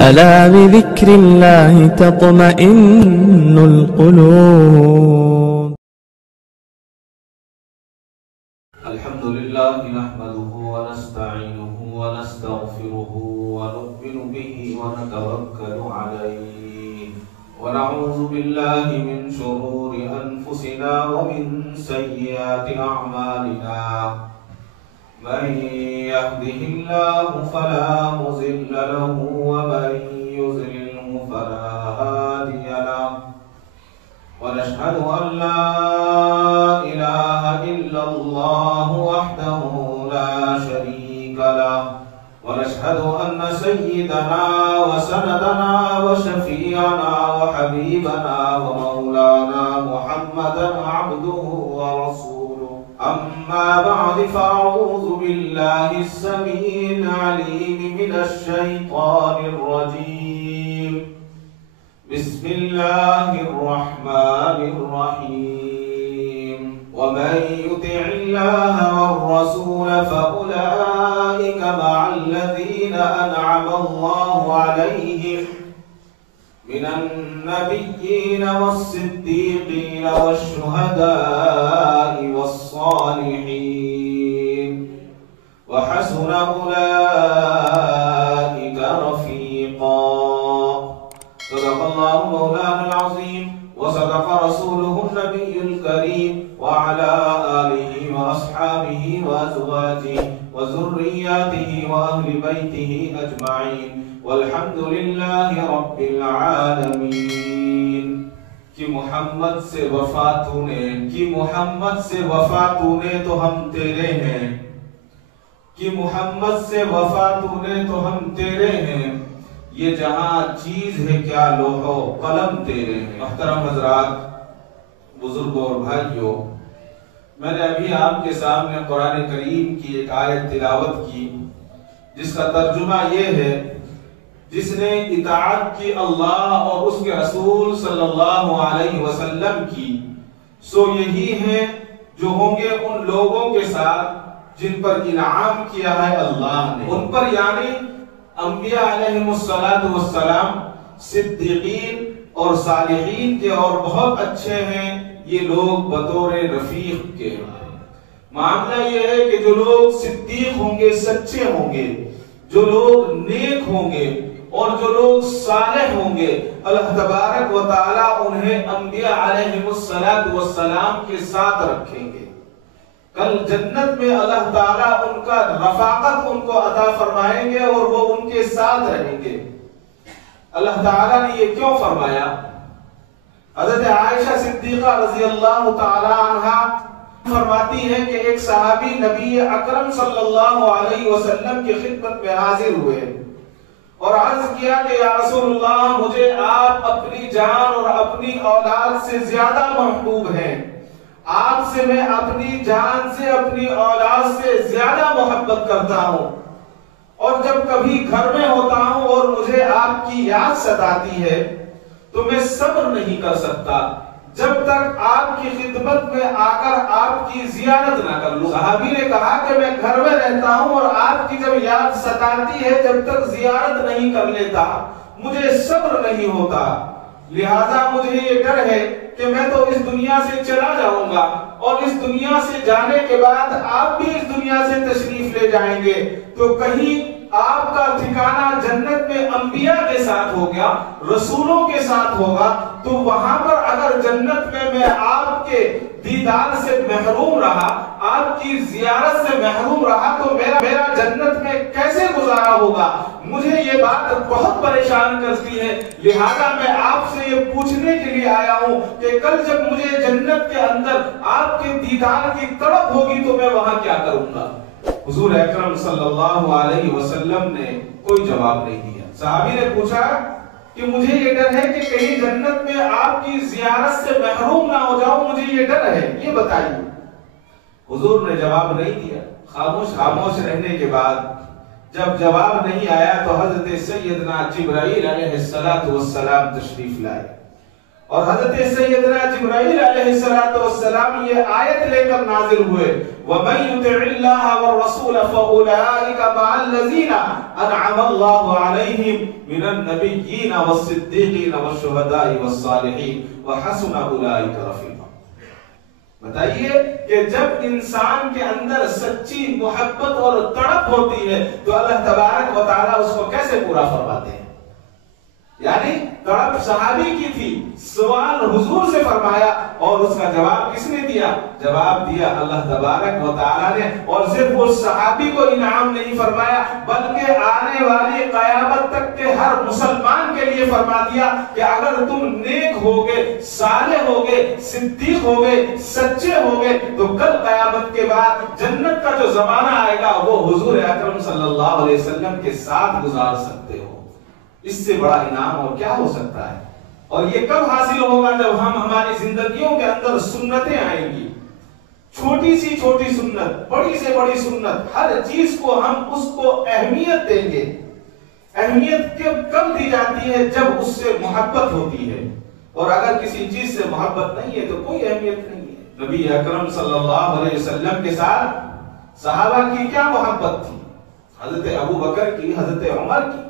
ألا بذكر الله تطمئن القلوب. الحمد لله نحمده ونستعينه ونستغفره ونؤمن به ونتوكل عليه ونعوذ بالله من شرور أنفسنا ومن سيئات أعمالنا. من يهده الله فلا مضل له ومن يضلله فلا هادي له. ونشهد أن لا إله إلا الله وحده لا شريك له. ونشهد أن سيدنا وسندنا وشفيعنا وحبيبنا ومولانا محمدا عبده ورسوله. أما بعد فأعوذ بالله السميع العليم من الشيطان الرجيم. بسم الله الرحمن الرحيم. ومن يطع الله والرسول فأولئك مع الذين أنعم الله عليهم من النبيين والصديقين والشهداء والصالحين وحسن أولئك رفيقا. صدق الله مولانا العظيم وصدق رسوله النبي الكريم وعلى آله وأصحابه وأزواجه وذرياته وأهل بيته أجمعين والحمد لله رب العالمین. کہ محمد سے وفا تو نے، کہ محمد سے وفا تو نے تو ہم تیرے ہیں، کہ محمد سے وفا تو نے تو ہم تیرے ہیں. یہ جہاں چیز ہے کیا لوح و قلم تیرے ہیں. محترم حضرات، بزرگوں اور بھائیوں، میں نے ابھی آپ کے سامنے قرآن کریم کی ایک آیت تلاوت کی جس کا ترجمہ یہ ہے: جس نے اطاعت کی اللہ اور اس کے رسول صلی اللہ علیہ وسلم کی، سو یہی ہیں جو ہوں گے ان لوگوں کے ساتھ جن پر انعام کیا ہے اللہ نے. ان پر یعنی انبیاء علیہم السلام، صدیقین اور صالحین کے، اور بہت اچھے ہیں یہ لوگ بطور رفیق کے. معاملہ یہ ہے کہ جو لوگ صدیق ہوں گے، سچے ہوں گے، جو لوگ نیک ہوں گے اور جو لوگ صالح ہوں گے، اللہ تبارک و تعالی انہیں انبیاء علیہم السلام کے ساتھ رکھیں گے. کل جنت میں اللہ تعالیٰ ان کا رفاقت ان کو عطا فرمائیں گے اور وہ ان کے ساتھ رہیں گے. اللہ تعالیٰ نے یہ کیوں فرمایا؟ حضرت عائشہ صدیقہ رضی اللہ تعالی عنہا فرماتی ہے کہ ایک صحابی نبی اکرم صلی اللہ علیہ وسلم کی خدمت میں حاضر ہوئے اور عرض کیا کہ یا رسول اللہ، مجھے آپ اپنی جان اور اپنی اولاد سے زیادہ محبوب ہیں. آپ سے میں اپنی جان سے، اپنی اولاد سے زیادہ محبت کرتا ہوں، اور جب کبھی گھر میں ہوتا ہوں اور مجھے آپ کی یاد ستاتی ہے تو میں صبر نہیں کر سکتا جب تک آپ کی خدمت میں آ کر آپ کی زیارت نہ کر لوں. صحابی نے کہا کہ میں گھر میں رہتا ہوں اور آپ کی جب یاد ستاتی ہے، جب تک زیارت نہیں کر لیتا مجھے صبر نہیں ہوتا. لہذا مجھے یہ ڈر ہے کہ میں تو اس دنیا سے چلا جاؤں گا اور اس دنیا سے جانے کے بعد آپ بھی اس دنیا سے تشریف لے جائیں گے، تو کہیں آپ کا ٹھکانہ جنت میں انبیاء کے ساتھ ہو گیا، رسولوں کے ساتھ ہوگا، تو وہاں پر اگر جنت میں آپ کے دیدار سے محروم رہا، آپ کی زیارت سے محروم رہا، تو میرا جنت میں کیسے گزارا ہوگا؟ مجھے یہ بات بہت پریشان کرتی ہے. لہذا میں آپ سے یہ پوچھنے کے لیے آیا ہوں کہ کل جب مجھے جنت کے اندر آپ کے دیدار کی تڑپ ہوگی تو میں وہاں کیا کروں گا؟ حضور اکرم صلی اللہ علیہ وسلم نے کوئی جواب نہیں دیا. صحابی نے پوچھا کہ مجھے یہ ڈر ہے کہ کہیں جنت میں آپ کی زیارت سے محروم نہ ہو جاؤں، مجھے یہ ڈر ہے، یہ بتائیے. حضور نے جواب نہیں دیا. خاموش رہنے کے بعد جب جواب نہیں آیا تو حضرت سیدنا جبرائیل علیہ السلام تشریف لائے اور حضرت سیدنا جبرائیل علیہ السلام یہ آیت لے کر نازل ہوئے وَمَن يُطِعِ اللَّهَ وَالرَّسُولَ فَأُولَٰئِكَ مَعَ الَّذِينَ أَنْعَمَ اللَّهُ عَلَيْهِمْ مِنَ النَّبِيِّينَ وَالصِّدِّيقِينَ وَالشُّهَدَاءِ وَالصَّالِحِينَ وَحَسُنَ أُولَٰئِكَ رَفِيقًا۔ بتائیے کہ جب انسان کے اندر سچی محبت اور تڑپ ہوتی ہے تو اللہ تبارک و تعالیٰ اس کو کیسے پورا فرماتے ہیں؟ یعنی تڑپ صحابی کی تھی، سوال حضور سے فرمایا اور اس کا جواب کس نے دیا؟ جواب دیا اللہ تبارک و تعالیٰ نے۔ اور صرف اس صحابی کو انعام نہیں فرمایا بلکہ آنے والی قیامت تک کے ہر مسلمان کے لیے فرما دیا کہ اگر تم نیک ہوگے، صالح ہوگے، صدیق ہوگے، سچے ہوگے تو کل قیامت کے بعد جنت کا جو زمانہ آئے گا وہ حضور اکرم صلی اللہ علیہ وسلم کے ساتھ گزار سکتے ہو۔ اس سے بڑا انعام اور کیا ہو سکتا ہے؟ اور یہ کب حاصل ہوگا؟ جب ہم ہماری زندگیوں کے اندر سنتیں آئیں گی، چھوٹی سی چھوٹی سنت، بڑی سے بڑی سنت، ہر چیز کو ہم اس کو اہمیت دیں گے۔ اہمیت کب دی جاتی ہے؟ جب اس سے محبت ہوتی ہے، اور اگر کسی چیز سے محبت نہیں ہے تو کوئی اہمیت نہیں ہے۔ نبی اکرم صلی اللہ علیہ وسلم کے ساتھ صحابہ کی کیا محبت تھی؟ حضرت ابو بکر کی، حضرت عمر کی۔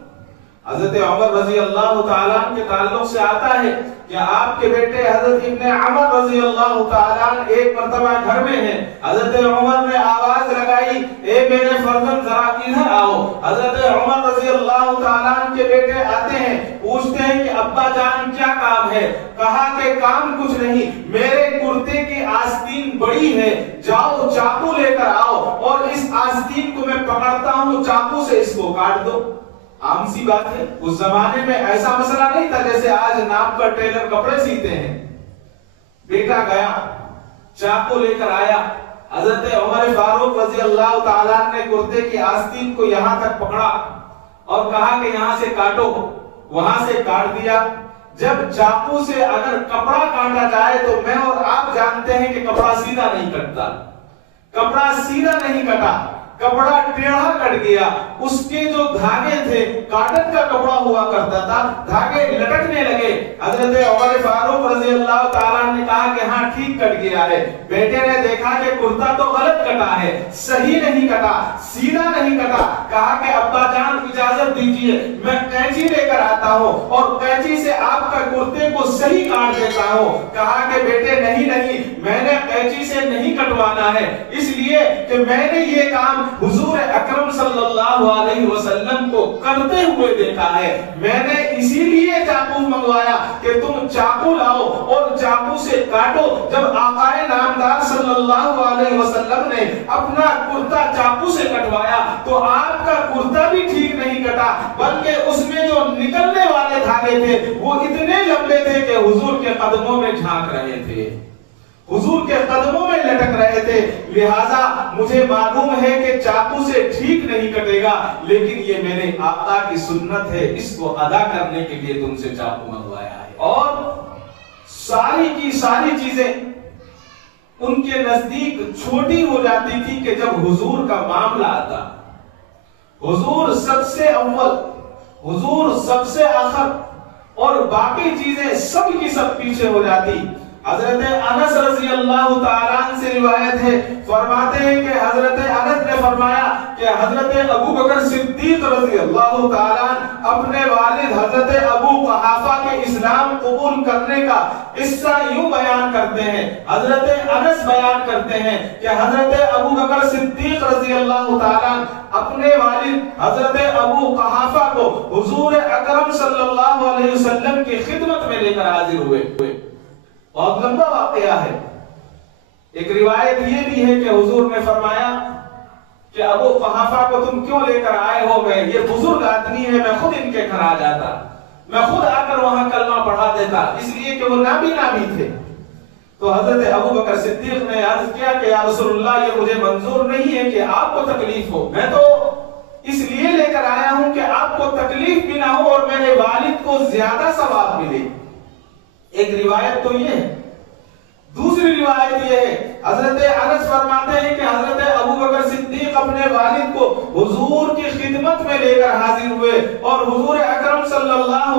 حضرت عمر رضی اللہ تعالیٰ عنہ کے تعلق سے آتا ہے کہ آپ کے بیٹے حضرت ابن عمر رضی اللہ تعالیٰ عنہ ایک مرتبہ گھر میں ہیں۔ حضرت عمر نے آواز لگائی اے میرے فرزند ذرا ادھر آؤ۔ حضرت عمر رضی اللہ تعالیٰ عنہ کے بیٹے آتے ہیں، پوچھتے ہیں کہ ابا جان کیا کام ہے؟ کہا کہ کام کچھ نہیں، میرے کرتے کی آستین بڑی ہے، جاؤ چاقو لے کر آؤ اور اس آستین کو میں پکڑتا ہوں، چاقو سے اس کو کاٹ دو۔ عام سی بات ہے، اس زمانے میں ایسا مسئلہ نہیں تھا جیسے آج ناپ پر ٹیلر کپڑے سیتے ہیں۔ بیٹا گیا، چاقو لے کر آیا، حضرت عمر فاروق رضی اللہ تعالیٰ نے کرتے کی آستین کو یہاں تک پکڑا اور کہا کہ یہاں سے کاٹو، وہاں سے کاٹ دیا۔ جب چاقو سے اگر کپڑا کاٹا جائے تو میں اور آپ جانتے ہیں کہ کپڑا سیدھا نہیں کٹتا، کپڑا سیدھا نہیں کٹا، کپڑا ٹیڑھا کٹ گیا۔ اس کے جو دھاگے تھے، کاٹن کا کپڑا ہوا کرتا تھا، دھاگے لٹکنے لگے۔ حضرت عمر فاروق رضی اللہ تعالیٰ نے کہا کہ ہاں ٹھیک کٹ گیا ہے۔ بیٹے نے دیکھا کہ کرتا تو غلط کٹا ہے، صحیح نہیں کٹا، سیدھا نہیں کٹا۔ کہا کہ ابا جان اجازت دیجیے میں قینچی لے کر آتا ہوں اور قینچی سے آپ کا کرتے کو صحیح کاٹ دیتا ہوں۔ کہا کہ بیٹے نہیں، میں نے قینچی سے نہیں کٹوانا ہے، اس لیے کہ میں نے یہ کام حضور اکرم صلی اللہ علیہ وسلم کو کرتے ہوئے دیکھا ہے۔ میں نے اسی لیے چاقو منگوایا کہ تم چاقو لاؤ اور چاقو سے کاٹو۔ جب آقا نامدار صلی اللہ علیہ وسلم نے اپنا کرتا چاقو سے کٹوایا تو آپ کا کرتا بھی ٹھیک نہیں کٹا، بلکہ اس میں جو نکلنے والے دھاگے تھے وہ اتنے لمبے تھے کہ حضور کے قدموں میں جھانک رہے تھے، حضور کے قدموں میں لٹک رہے تھے۔ لہٰذا مجھے معلوم ہے کہ چاقو سے ٹھیک نہیں کٹے گا، لیکن یہ میرے آقا کی سنت ہے، اس کو ادا کرنے کے لیے تم سے چاقو منگوایا ہے۔ اور ساری کی ساری چیزیں ان کے نزدیک چھوٹی ہو جاتی تھی کہ جب حضور کا معاملہ آتا، حضور سب سے اول، حضور سب سے آخر، اور باقی چیزیں سب کی سب پیچھے ہو جاتی۔ حضرت انس رضی اللہ تعالیٰ عنہ سے روایت ہے، فرماتے ہیں کہ حضرت انس نے فرمایا کہ حضرت ابو بکر صدیق رضی اللہ تعالیٰ عنہ اپنے والد حضرت ابو قحافہ کے اسلام قبول کرنے کا قصہ یوں بیان کرتے ہیں۔ حضرت انس بیان کرتے ہیں کہ حضرت ابو بکر صدیق رضی اللہ تعالیٰ عنہ اپنے والد حضرت ابو قحافہ کو حضور اکرم صلی اللہ علیہ وسلم کی خدمت میں لے کر حاضر ہوئے۔ بہت لمبا واقعہ ہے۔ ایک روایت یہ بھی ہے کہ حضور نے فرمایا کہ ابو قحافہ کو تم کیوں لے کر آئے ہو؟ میں یہ بزرگ آدمی ہے، میں خود ان کے گھر آ جاتا، میں خود آ کر وہاں کلمہ پڑھا دیتا، اس لیے کہ وہ نابی تھے۔ تو حضرت ابو بکر صدیق نے عرض کیا کہ یا رسول اللہ یہ مجھے منظور نہیں ہے کہ آپ کو تکلیف ہو، میں تو اس لیے لے کر آیا ہوں کہ آپ کو تکلیف بھی نہ ہو اور میرے والد کو زیادہ ثواب ملے۔ ایک روایت تو یہ ہے۔ دوسری روایت یہ ہے، حضرت انس فرماتے ہیں کہ حضرت ابو بکر صدیق اپنے والد کو حضور کی خدمت میں لے کر حاضر ہوئے اور حضور اکرم صلی اللہ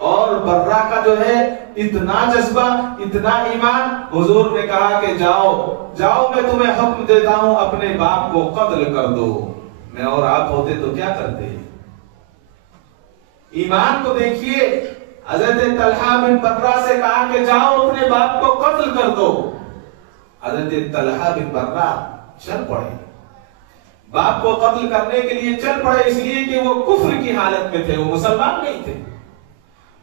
اور برا کا جو ہے اتنا جذبہ، اتنا ایمان، حضور نے کہا کہ جاؤ جاؤ میں تمہیں حکم دیتا ہوں اپنے باپ کو قتل کر دو۔ میں اور آپ ہوتے تو کیا کرتے؟ ایمان کو دیکھیے، حضرت طلحہ بن برہ سے کہا کہ جاؤ اپنے باپ کو قتل کر دو، حضرت طلحہ بن برہ چل پڑے، باپ کو قتل کرنے کے لیے چل پڑے، اس لیے کہ وہ کفر کی حالت میں تھے، وہ مسلمان نہیں تھے۔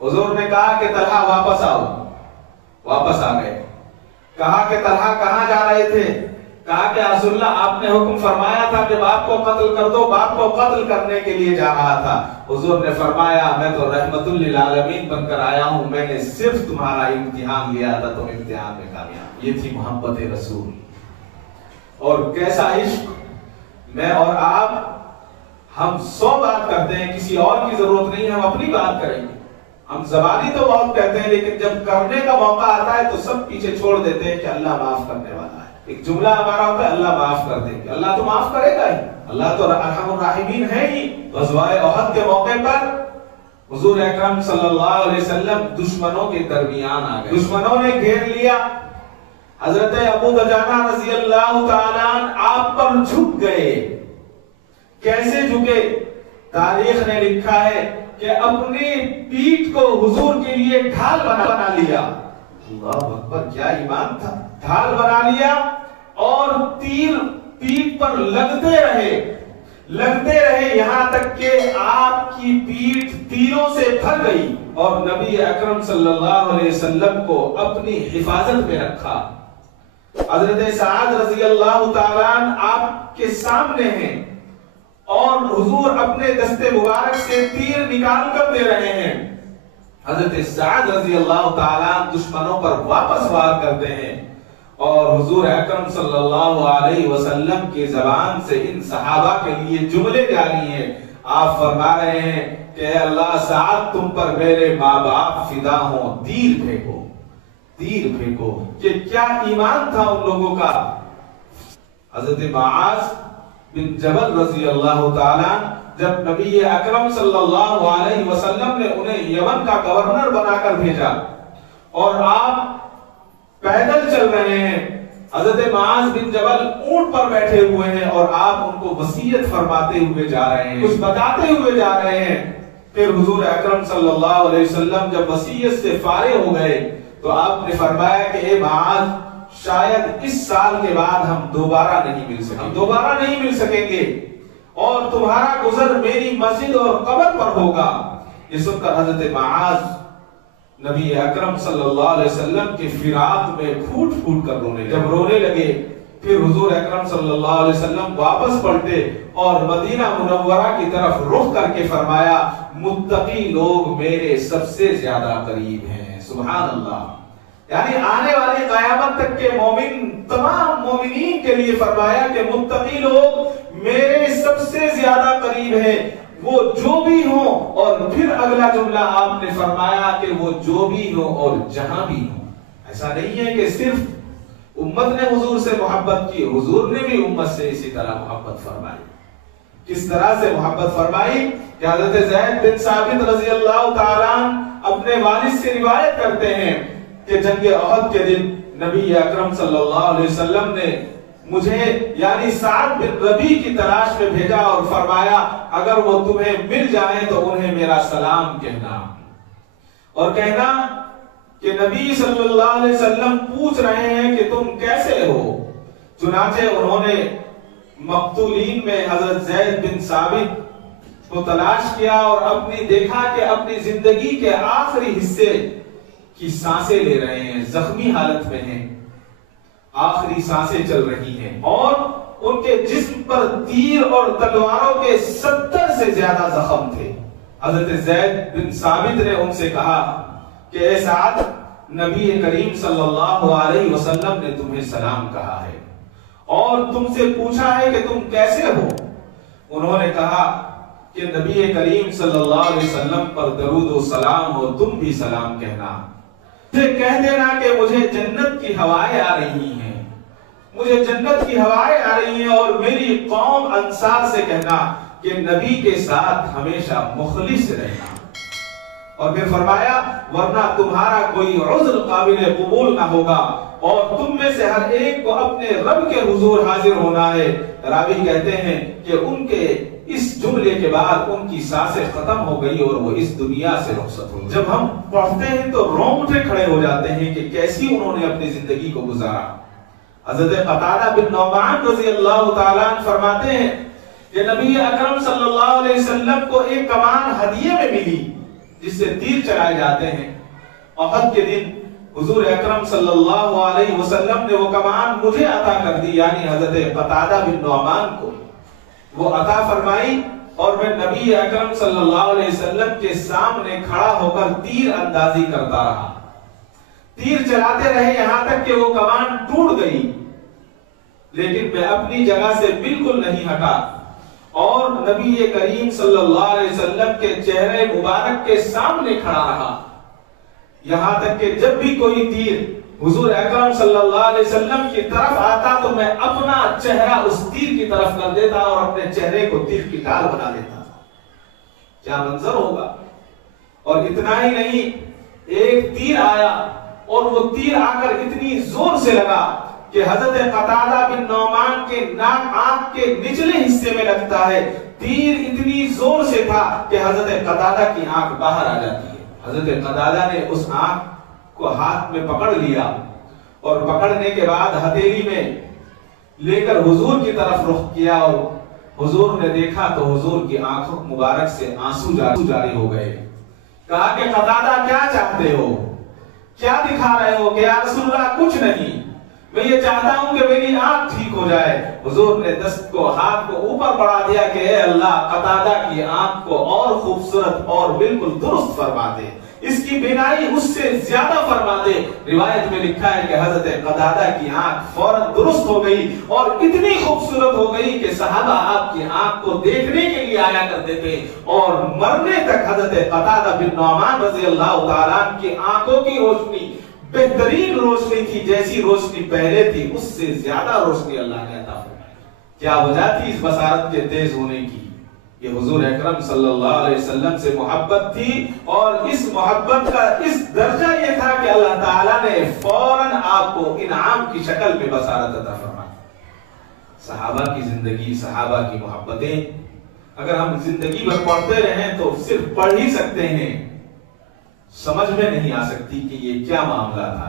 حضور نے کہا کہ طلحہ واپس آؤ، واپس آ گئے۔ کہا کہ طلحہ کہاں جا رہے تھے؟ کہا کہ رسول اللہ آپ نے حکم فرمایا تھا کہ باپ کو قتل کر دو، باپ کو قتل کرنے کے لیے جا رہا تھا۔ حضور نے فرمایا میں تو رحمت للعالمین بن کر آیا ہوں، میں نے صرف تمہارا امتحان لیا تھا، تم امتحان میں کامیاب۔ یہ تھی محبت رسول۔ اور کیسا عشق! میں اور آپ ہم 100 بات کرتے ہیں، کسی اور کی ضرورت نہیں، ہم اپنی بات کریں گے۔ ہم زبانی تو بہت کہتے ہیں، لیکن جب کرنے کا موقع آتا ہے تو سب پیچھے چھوڑ دیتے ہیں کہ اللہ معاف کرنے والا ہے۔ ایک جملہ ہمارا ہوتا ہے اللہ معاف کر دیں گے، اللہ تو معاف کرے گا ہی، اللہ تو ارحم الراحمین ہے ہی۔ غزوہ احد کے موقع پر حضور اکرم صلی اللہ علیہ وسلم دشمنوں کے درمیان آ گئے، دشمنوں نے گھیر لیا، حضرت ابو دجانہ رضی اللہ تعالیٰ عنہ آپ پر جھک گئے۔ کیسے جھکے؟ تاریخ نے لکھا ہے کہ اپنی پیٹھ کو حضور کے لیے ڈھال بنا لیا۔ اللہ اکبر، کیا ایمان تھا! ڈھال بنا لیا اور تیر پیٹھ پر لگتے رہے یہاں تک کہ آپ کی پیٹھ تیروں سے بھر گئی، اور نبی اکرم صلی اللہ علیہ وسلم کو اپنی حفاظت میں رکھا۔ حضرت سعد رضی اللہ تعالیٰ عنہ آپ کے سامنے ہیں، اور حضور اپنے دستے مبارک سے تیر نکال کر دے رہے ہیں۔ حضرت سعد رضی اللہ تعالیٰ دشمنوں پر واپس وار کرتے ہیں، اور حضور اکرم صلی اللہ علیہ وسلم کی زبان سے ان صحابہ کے لیے جملے جاری ہیں۔ آپ فرما رہے ہیں کہ اے اللہ سعد تم پر میرے ماں باپ فدا ہوں، تیر پھینکو، تیر پھینکو۔ کہ کیا ایمان تھا ان لوگوں کا! حضرت معاذ بن جبل رضی اللہ تعالیٰ جب نبی اکرم صلی اللہ علیہ وسلم نے انہیں یمن کا گورنر بنا کر بھیجا، اور آپ پیدل چل رہے ہیں، حضرت معاذ بن جبل اونٹ پر بیٹھے ہوئے ہیں، اور آپ ان کو وصیت فرماتے ہوئے جا رہے ہیں، کچھ بتاتے ہوئے جا رہے ہیں۔ پھر حضور اکرم صلی اللہ علیہ وسلم جب وصیت سے فارغ ہو گئے تو آپ نے فرمایا کہ اے معاذ شاید اس سال کے بعد ہم دوبارہ نہیں مل سکیں گے، اور تمہارا گزر میری مسجد اور قبر پر ہوگا۔ یہ سن کر حضرت معاذ نبی اکرم صلی اللہ علیہ وسلم کے فراق میں پھوٹ پھوٹ کر رونے لگے۔ جب رونے لگے پھر حضور اکرم صلی اللہ علیہ وسلم واپس پلٹے اور مدینہ منورہ کی طرف رخ کر کے فرمایا متقی لوگ میرے سب سے زیادہ قریب ہیں۔ سبحان اللہ! یعنی آنے والی قیامت تک کے مومن، تمام مومنین کے لیے فرمایا کہ متقی لوگ میرے سب سے زیادہ قریب ہیں، وہ جو بھی ہوں۔ اور پھر اگلا جملہ آپ نے فرمایا کہ وہ جو بھی ہوں اور جہاں بھی ہوں۔ ایسا نہیں ہے کہ صرف امت نے حضور سے محبت کی، حضور نے بھی امت سے اسی طرح محبت فرمائی۔ کس طرح سے محبت فرمائی کہ حضرت زید بن ثابت رضی اللہ تعالیٰ اپنے والد سے روایت کرتے ہیں کہ جنگ احد کے دن نبی اکرم صلی اللہ علیہ وسلم نے مجھے یعنی سعد بن ربیع کی تلاش میں بھیجا، اور فرمایا اگر وہ تمہیں مل جائیں تو انہیں میرا سلام کہنا، اور کہنا کہ نبی صلی اللہ علیہ وسلم پوچھ رہے ہیں کہ تم کیسے ہو۔ چنانچہ انہوں نے مقتولین میں حضرت زید بن ثابت کو تلاش کیا، اور دیکھا کہ اپنی زندگی کے آخری حصے کی سانسیں لے رہے ہیں، زخمی حالت میں ہیں، آخری سانسیں چل رہی ہیں، اور ان کے جسم پر تیر اور تلواروں کے 70 سے زیادہ زخم تھے۔ حضرت زید بن ثابت نے ان سے کہا کہ اے سعد، نبی کریم صلی اللہ علیہ وسلم نے تمہیں سلام کہا ہے اور تم سے پوچھا ہے کہ تم کیسے ہو۔ انہوں نے کہا کہ نبی کریم صلی اللہ علیہ وسلم پر درود و سلام ہو، تم بھی سلام کہنا۔ مجھے کہہ دینا کہ مجھے جنت کی ہوائیں آ رہی ہیں، مجھے جنت کی ہوائیں آ رہی ہیں، اور میری قوم انصار سے کہنا کہ نبی کے ساتھ ہمیشہ مخلص رہنا۔ اور پھر فرمایا ورنہ تمہارا کوئی عذر قابل قبول نہ ہوگا اور تم میں سے ہر ایک کو اپنے رب کے حضور حاضر ہونا ہے۔ راوی کہتے ہیں کہ ان کے اس جملے کے بعد ان کی سانسیں ختم ہو گئی اور وہ اس دنیا سے رخصت ہو۔ جب ہم پڑھتے ہیں تو رونگٹے کھڑے ہو جاتے ہیں کہ کیسی انہوں نے اپنی زندگی کو گزارا۔ حضرت قتادہ بن نعمان رضی اللہ تعالیٰ عنہ فرماتے ہیں کہ نبی اکرم صلی اللہ علیہ وسلم کو ایک کمان ہدیے میں ملی جس سے تیر چلائے جاتے ہیں۔ احد کے دن حضور اکرم صلی اللہ علیہ وسلم نے وہ کمان مجھے عطا کر دی، یعنی حضرت قتادہ بن نعمان کو وہ عطا فرمائی، اور میں نبی اکرم صلی اللہ علیہ وسلم کے سامنے کھڑا ہو کر تیر اندازی کرتا رہا۔ تیر چلاتے رہے یہاں تک کہ وہ کمان ٹوٹ گئی، لیکن میں اپنی جگہ سے بالکل نہیں ہٹا اور نبی کریم صلی اللہ علیہ وسلم کے چہرے مبارک کے سامنے کھڑا رہا، یہاں تک کہ جب بھی کوئی تیر حضور اکرم صلی اللہ علیہ وسلم کی طرف آتا تو میں اپنا چہرہ اس تیر کی طرف کر دیتا اور اپنے چہرے کو تیر کی ڈال بنا دیتا۔ کیا منظر ہوگا! اور اتنا ہی نہیں، ایک تیر آیا اور وہ تیر آ کر اتنی زور سے لگا کہ حضرت قتادہ بن نعمان کے ناک آنکھ کے نچلے حصے میں لگتا ہے۔ تیر اتنی زور سے تھا کہ حضرت قتادہ کی آنکھ باہر آ جاتی ہے۔ حضرت قتادہ نے اس آنکھ کو ہاتھ میں پکڑ لیا اور پکڑنے کے بعد ہتھیلی میں لے کر حضور کی طرف رخ کیا، اور حضور نے دیکھا تو حضور کی آنکھوں مبارک سے آنسو جاری ہو گئے۔ کہا کہ قتادہ کیا چاہتے ہو، کیا دکھا رہے ہو؟ کہ یا رسول اللہ کچھ نہیں، میں یہ چاہتا ہوں کہ میری آنکھ ٹھیک ہو جائے۔ حضور نے دست کو ہاتھ کو اوپر بڑھا دیا کہ اے اللہ قتادہ کی آنکھ کو اور خوبصورت اور بالکل درست فرما دے، اس کی بینائی اس سے زیادہ فرما دے۔ روایت میں لکھا ہے کہ حضرت قتادہ کی آنکھ فوراً درست ہو گئی اور اتنی خوبصورت ہو گئی کہ صحابہ آپ کی آنکھ کو دیکھنے کے لیے آیا کرتے تھے، اور مرنے تک حضرت قتادہ بن نعمان رضی اللہ تعالیٰ عنہ کی آنکھوں کی روشنی بہترین روشنی تھی، جیسی روشنی پہلے تھی اس سے زیادہ روشنی اللہ نے عطا فرمائی۔ کیا وجہ تھی اس بصارت کے تیز ہونے کی؟ یہ حضور اکرم صلی اللہ علیہ وسلم سے محبت تھی، اور اس محبت کا اس درجہ یہ تھا کہ اللہ تعالیٰ نے فوراً آپ کو انعام کی شکل میں بصارت عطا فرمائی۔ صحابہ کی زندگی، صحابہ کی محبتیں اگر ہم زندگی بھر پڑھتے رہیں تو صرف پڑھ ہی سکتے ہیں، سمجھ میں نہیں آ سکتی کہ یہ کیا معاملہ تھا۔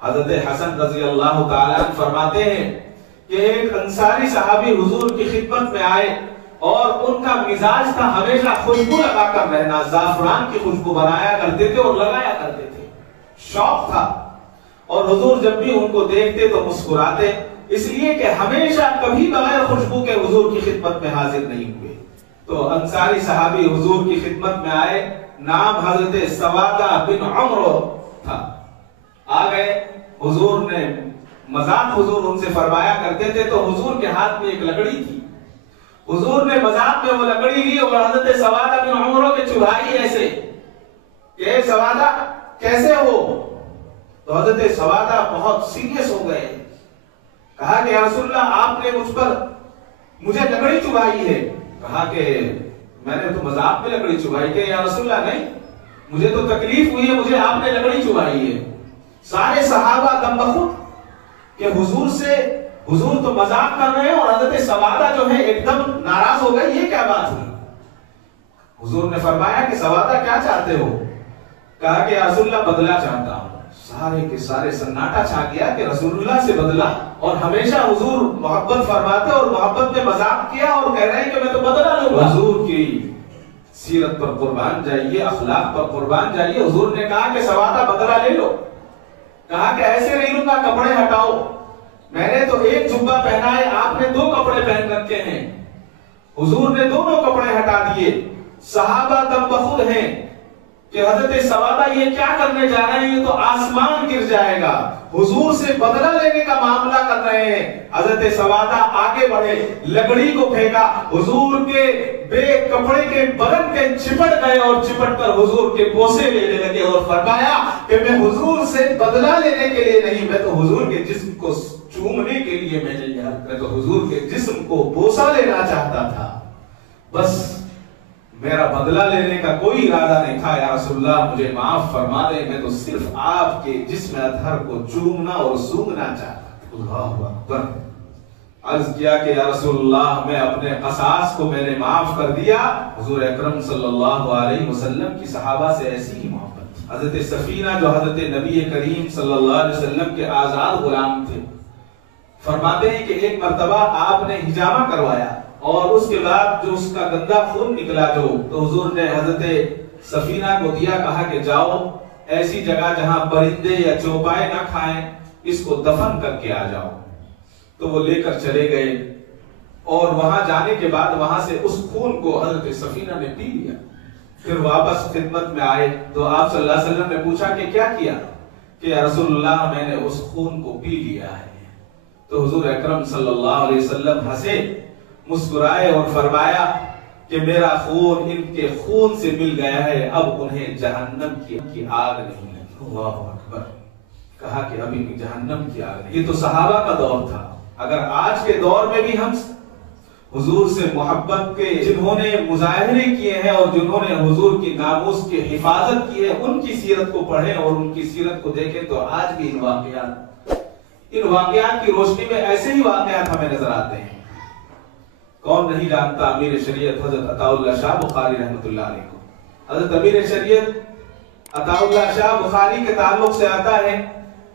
حضرت حسن رضی اللہ تعالیٰ عنہ فرماتے ہیں کہ ایک انصاری صحابی حضور کی خدمت میں آئے اور ان کا مزاج تھا ہمیشہ خوشبو لگا کر رہنا، زعفران کی خوشبو بنایا کرتے تھے اور لگایا کرتے تھے، شوق تھا، اور حضور جب بھی ان کو دیکھتے تو مسکراتے، اس لیے کہ ہمیشہ کبھی بغیر خوشبو کے حضور کی خدمت میں حاضر نہیں ہوئے۔ تو انصاری صحابی حضور کی خدمت میں آئے، نام حضرت سوادہ بن عمرو تھا، آ گئے، حضور نے مذاق حضور ان سے فرمایا کرتے تھے، تو حضور کے ہاتھ میں ایک لکڑی تھی، حضور نے مذاق میں وہ لکڑی لی اور حضرت سوادہ بن عمرو کے چبھائی ایسے کہ اے سوادہ کیسے ہو؟ تو حضرت سوادہ بہت سیریس ہو گئے، کہا کہ یا رسول اللہ آپ نے مجھ پر مجھے لکڑی چبھائی ہے۔ کہا کہ میں نے تو مذاق میں لکڑی چبھائی، کہ یا رسول اللہ نہیں، مجھے تو تکلیف ہوئی ہے، مجھے آپ نے لکڑی چبھائی ہے۔ سارے صحابہ دم بخود کہ حضور تو مذاق کر رہے ہیں، اور حضرت سوادہ جو ہے ایک دم ناراض ہو گئے، یہ کیا بات ہوئی؟ حضور نے فرمایا کہ سوادہ کیا چاہتے ہو؟ کہا کہ یا رسول اللہ بدلہ چاہتا ہوں۔ سارے کے سارے سناٹا چھا گیا کہ رسول اللہ سے بدلہ، اور ہمیشہ حضور محبت فرماتے اور محبت میں مذاق کیا اور کہہ رہے ہیں کہ میں تو بدلہ لوں گا۔ حضور کی سیرت پر قربان جائیے، اخلاق پر قربان جائیے۔ حضور نے کہا کہ سوادہ بدلہ لے لو، کہا کہ ایسے نہیں لوں گا، کپڑے ہٹاؤ، میں نے تو ایک جبہ پہنا ہے، آپ نے 2 کپڑے پہن رکھے ہیں۔ حضور نے دونوں کپڑے ہٹا دیے، صحابہ دم بخود ہیں کہ حضرت سوادہ یہ کیا کرنے جا رہے ہیں، تو آسمان گر جائے گا، حضور سے بدلہ لینے کا معاملہ کر رہے ہیں۔ حضرت سوادہ آگے بڑھے، لکڑی کو پھینکا، حضور کے بے کپڑے کے بدن کے چپٹ گئے اور چپٹ کر حضور کے بوسے لینے لگے اور فرمایا کہ میں حضور سے بدلہ لینے کے لیے نہیں، میں تو حضور کے جسم کو چومنے کے لیے میں تو حضور کے جسم کو بوسہ لینا چاہتا تھا۔ بس میرا بدلہ لینے کا کوئی ارادہ نہیں تھا، یا رسول اللہ مجھے معاف فرما دیں، میں تو صرف آپ کے جسم اطہر کو چومنا اور سونگنا چاہتا تھا۔ اللہ اکبر۔ عرض کیا کہ یا رسول اللہ میں اپنے قصاص کو میں نے معاف کر دیا۔ حضور اکرم صلی اللہ علیہ وسلم کی صحابہ سے ایسی ہی محبت تھی۔ حضرت سفینہ جو حضرت نبی کریم صلی اللہ علیہ وسلم کے آزاد غلام تھے، فرماتے ہیں کہ ایک مرتبہ آپ نے حجامہ کروایا اور اس کے بعد جو اس کا گندا خون نکلا تو حضور نے حضرت سفینہ کو دیا، کہا کہ جاؤ ایسی جگہ جہاں پرندے یا چوپائے نہ کھائیں، اس کو دفن کر کے آ جاؤ۔ تو وہ لے کر چلے گئے اور وہاں جانے کے بعد وہاں سے اس خون کو حضرت سفینہ نے پی لیا۔ پھر واپس خدمت میں آئے تو آپ صلی اللہ علیہ وسلم نے پوچھا کہ کیا کیا؟ کہ یا رسول اللہ میں نے اس خون کو پی لیا ہے۔ تو حضور اکرم صلی اللہ علیہ وسلم ہنسے، مسکرائے اور فرمایا کہ میرا خون ان کے خون سے مل گیا ہے، اب انہیں جہنم کی آگ نہیں لگی۔ اللہ اکبر۔ کہا کہ اب ان جہنم کی آگ نہیں۔ یہ تو صحابہ کا دور تھا۔ اگر آج کے دور میں بھی ہم حضور سے محبت کے جنہوں نے مظاہرے کیے ہیں اور جنہوں نے حضور کی ناموس کی حفاظت کی ہے، ان کی سیرت کو پڑھیں اور ان کی سیرت کو دیکھیں تو آج بھی ان واقعات کی روشنی میں ایسے ہی واقعات ہمیں نظر آتے ہیں۔ کون نہیں جانتا امیر شریعت حضرت عطا اللہ شاہ بخاری رحمۃ اللہ علیہ کو۔ حضرت امیر شریعت عطا اللہ شاہ بخاری کے تعلق سے آتا ہے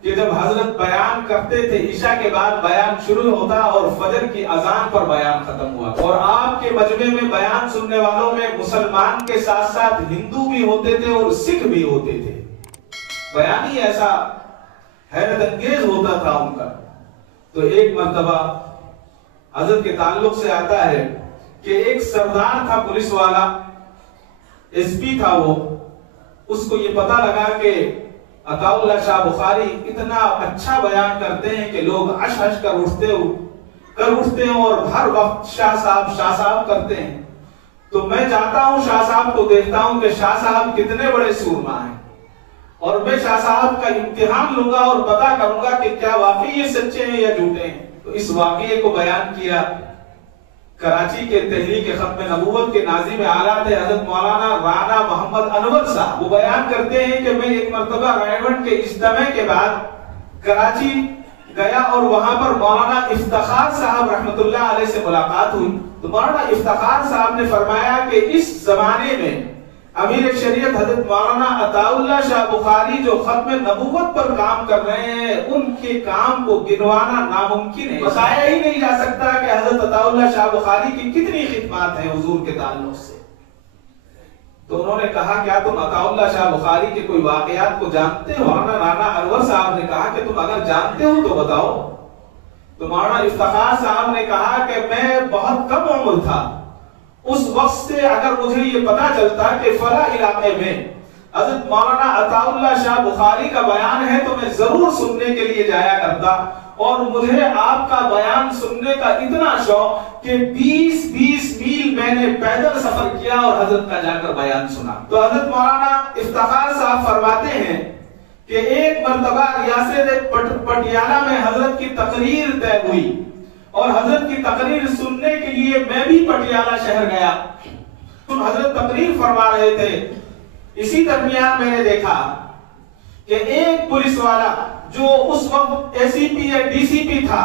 کہ جب حضرت بیان کرتے تھے، عشاء کے بعد بیان شروع ہوتا اور فجر کی اذان پر بیان ختم ہوا، اور آپ کے مجمع میں بیان سننے والوں میں مسلمان کے ساتھ ساتھ ہندو بھی ہوتے تھے اور سکھ بھی ہوتے تھے۔ بیان ہی ایسا حیرت انگیز ہوتا تھا ان کا۔ تو ایک مرتبہ حضرت کے تعلق سے آتا ہے کہ ایک سردار تھا پولیس والا، ایس پی تھا وہ، اس کو یہ پتا لگا کہ عطا اللہ شاہ بخاری اتنا اچھا بیان کرتے ہیں کہ لوگ عش عش کر اٹھتے ہیں اور ہر وقت شاہ صاحب کرتے ہیں، تو میں چاہتا ہوں شاہ صاحب کو دیکھتا ہوں کہ شاہ صاحب کتنے بڑے سورما ہیں، اور میں شاہ صاحب کا امتحان لوں گا اور پتا کروں گا کہ کیا واقعی یہ سچے ہیں یا جھوٹے ہیں۔ تو اس واقعے کو بیان کیا۔ کراچی کے تحریک ختم نبوت کے ناظم اعلیٰ تھے حضرت مولانا رانا محمد انور صاحب، وہ بیان کرتے ہیں کہ میں ایک مرتبہ رائیونٹ کے اجتماع کے بعد کراچی گیا اور وہاں پر مولانا افتخار صاحب رحمت اللہ علیہ سے ملاقات ہوئی۔ تو مولانا افتخار صاحب نے فرمایا کہ اس زمانے میں امیر شریعت حضرت مولانا عطا اللہ شاہ بخاری جو ختم نبوت پر کام کر رہے ہیں، ان کے کام کو گنوانا ناممکن ہے، بتایا ہی نہیں جا سکتا کہ حضرت عطا اللہ شاہ بخاری کی کتنی خدمات ہیں حضور کے تعلق سے۔ تو انہوں نے کہا کیا تم عطا اللہ شاہ بخاری کے کوئی واقعات کو جانتے ہو؟ مولانا رانا انور صاحب نے کہا کہ تم اگر جانتے ہو تو بتاؤ۔ تو مولانا افتخار صاحب نے کہا کہ میں بہت کم عمر تھا، اس وقت سے اگر مجھے یہ پتا چلتا کہ فلاں علاقے میں حضرت مولانا عطا اللہ شاہ بخاری کا بیان ہے تو میں ضرور سننے کے لیے جایا کرتا، اور مجھے آپ کا بیان سننے کا اتنا شوق کہ 20 میل میں نے پیدل سفر کیا اور حضرت کا جا کر بیان سنا۔ تو حضرت مولانا افتخار صاحب فرماتے ہیں کہ ایک مرتبہ ریاست پٹیالہ میں حضرت کی تقریر طے ہوئی، اور حضرت کی تقریر سننے کے لیے میں بھی پٹیالہ شہر گیا۔ حضرت تقریر فرما رہے تھے، اسی درمیان میں نے دیکھا کہ ایک پولیس والا جو اس وقت اے سی پی یا ڈی سی پی تھا،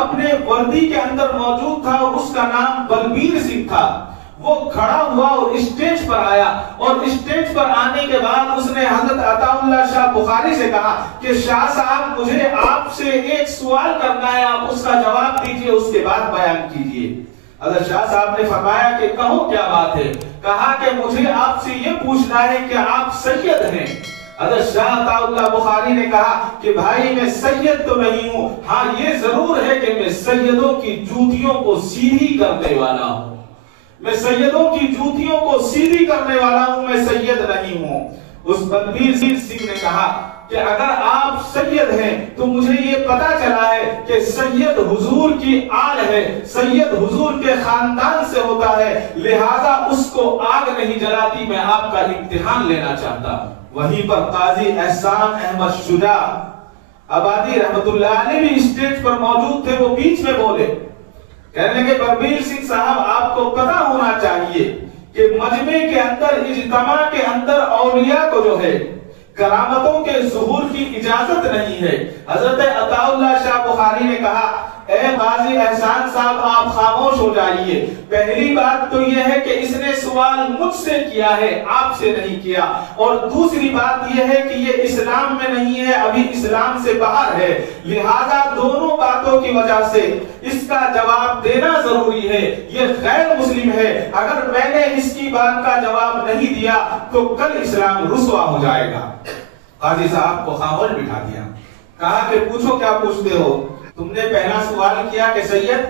اپنے وردی کے اندر موجود تھا اور اس کا نام بلبیر سنگھ تھا، وہ کھڑا ہوا اور اسٹیج پر آیا، اور اسٹیج پر آنے کے بعد اس نے حضرت عطا اللہ شاہ بخاری سے کہا کہ شاہ صاحب مجھے آپ سے ایک سوال کرنا ہے، آپ اس کا جواب دیجئے، اس کے بعد بیان کیجئے۔ حضرت شاہ صاحب نے فرمایا کہ کہو کیا بات ہے؟ کہا کہ مجھے آپ سے یہ پوچھنا ہے کہ آپ سید ہیں؟ حضرت شاہ عطا اللہ بخاری نے کہا کہ بھائی میں سید تو نہیں ہوں، ہاں یہ ضرور ہے کہ میں سیدوں کی جوتیوں کو سیدھی کرنے والا ہوں، میں سیدوں کی جوتیوں کو سیدھی کرنے والا ہوں، میں سید نہیں ہوں۔ اس بلبیر سنگھ نے کہا کہ اگر آپ سید ہیں تو مجھے یہ پتا چلا ہے کہ سید حضور کی آل ہے، سید حضور کے خاندان سے ہوتا ہے، لہذا اس کو آگ نہیں جلاتی، میں آپ کا امتحان لینا چاہتا ہوں۔ وہیں پر قاضی احسان احمد شجاع آبادی رحمت اللہ علیہ بھی اسٹیج پر موجود تھے، وہ بیچ میں بولے، کہنے لگے بلبیر سنگھ صاحب آپ کو پتا ہونا چاہیے کہ مجمع کے اندر، اجتماع کے اندر اولیاء کو جو ہے کرامتوں کے ظہور کی اجازت نہیں ہے۔ حضرت عطا اللہ شاہ بخاری نے کہا اے قاضی احسان صاحب آپ خاموش ہو جائیے، پہلی بات تو یہ ہے کہ اس نے سوال مجھ سے کیا ہے، آپ سے نہیں کیا، اور دوسری بات یہ ہے کہ یہ اسلام میں نہیں ہے، ابھی اسلام سے باہر ہے، لہذا دونوں باتوں کی وجہ سے اس کا جواب دینا ضروری ہے، یہ غیر مسلم ہے، اگر میں نے اس کی بات کا جواب نہیں دیا تو کل اسلام رسوا ہو جائے گا۔ قاضی صاحب کو خاموش بٹھا دیا، کہا کہ پوچھو کیا پوچھتے ہو؟ تم نے پہلا سوال کیا کہ سید،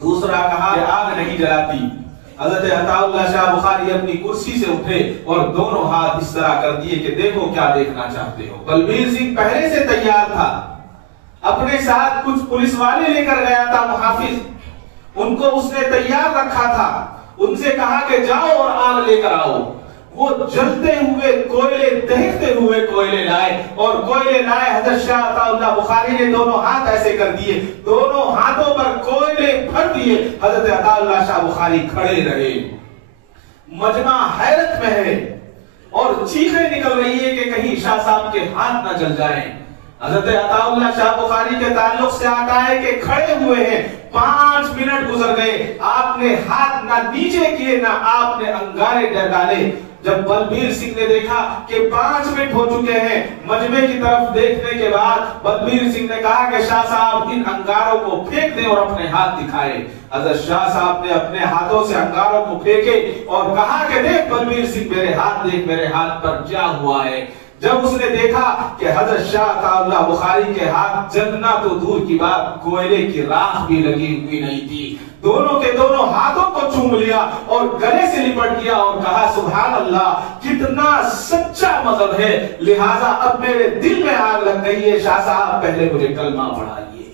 دوسرا کہا کہ آگ نہیں جلاتی۔ حضرت عطا اللہ شاہ بخاری اپنی کرسی سے اٹھے اور دونوں ہاتھ اس طرح کر دیے کہ دیکھو کیا دیکھنا چاہتے ہو۔ بلبیر سنگھ پہلے سے تیار تھا، اپنے ساتھ کچھ پولیس والے لے کر گیا تھا محافظ، ان کو اس نے تیار رکھا تھا، ان سے کہا کہ جاؤ اور آگ لے کر آؤ۔ وہ جلتے ہوئے کوئلے، دہتے ہوئے کوئلے لائے، اور کوئلے لائے، حضرت شاہ عطا اللہ بخاری نے دونوں ہاتھ ایسے کر دیے، دونوں ہاتھوں پر کوئلے بھر دیے، حضرت عطا اللہ شاہ بخاری کھڑے رہے۔ مجمع حیرت میں ہے اور چیخیں نکل رہی ہے کہ کہیں شاہ صاحب کے ہاتھ نہ جل جائیں۔ حضرت عطا اللہ شاہ بخاری کے تعلق سے آتا ہے کہ کھڑے ہوئے ہیں، 5 منٹ گزر گئے، آپ نے ہاتھ نہ نیچے کیے نہ آپ نے انگارے ڈالے۔ جب بلبیر سنگھ نے دیکھا کہ 5 منٹ ہو چکے ہیں، مجمع کی طرف دیکھنے کے بعد بلبیر سنگھ نے کہا کہ شاہ صاحب ان انگاروں کو پھینک دیں اور اپنے ہاتھ دکھائے۔ حضرت شاہ صاحب نے اپنے ہاتھوں سے انگاروں کو پھینکے اور کہا کہ دیکھ بلبیر سنگھ میرے ہاتھ دیکھ، میرے ہاتھ پر کیا ہوا ہے۔ جب اس نے دیکھا کہ حضرت شاہ عطا اللہ بخاری کے ہاتھ جلنا تو دور کی بات، کوئلے کی راکھ بھی لگی ہوئی نہیں تھی، دونوں کے دونوں ہاتھوں کو چوم لیا اور گلے سے لپٹ گیا اور کہا سبحان اللہ، کتنا سچا مذہب ہے، لہٰذا اب میرے دل میں آگ لگ گئی ہے، شاہ صاحب پہلے مجھے کلمہ پڑھائیے۔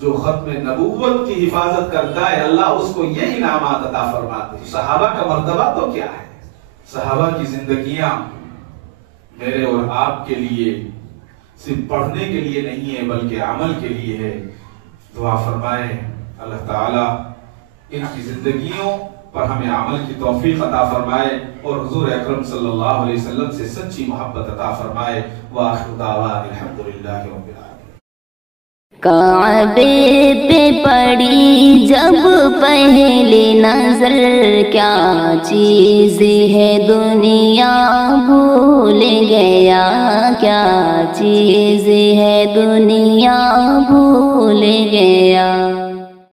جو ختم نبوت کی حفاظت کرتا ہے اللہ اس کو یہ انعامات عطا فرماتے ہیں۔ صحابہ کا مرتبہ تو کیا ہے؟ صحابہ کی زندگیاں میرے اور آپ کے لیے صرف پڑھنے کے لیے نہیں ہے بلکہ عمل کے لیے ہے۔ دعا فرمائے اللہ تعالی ان کی زندگیوں پر ہمیں عمل کی توفیق عطا فرمائے اور حضور اکرم صلی اللہ علیہ وسلم سے سچی محبت عطا فرمائے۔ وآخر دعوانا الحمدللہ رب العالمین۔ کعبے پہ پڑی جب پہلی نظر، کیا چیز ہے دنیا بھول گیا، کیا چیز ہے دنیا بھول گیا۔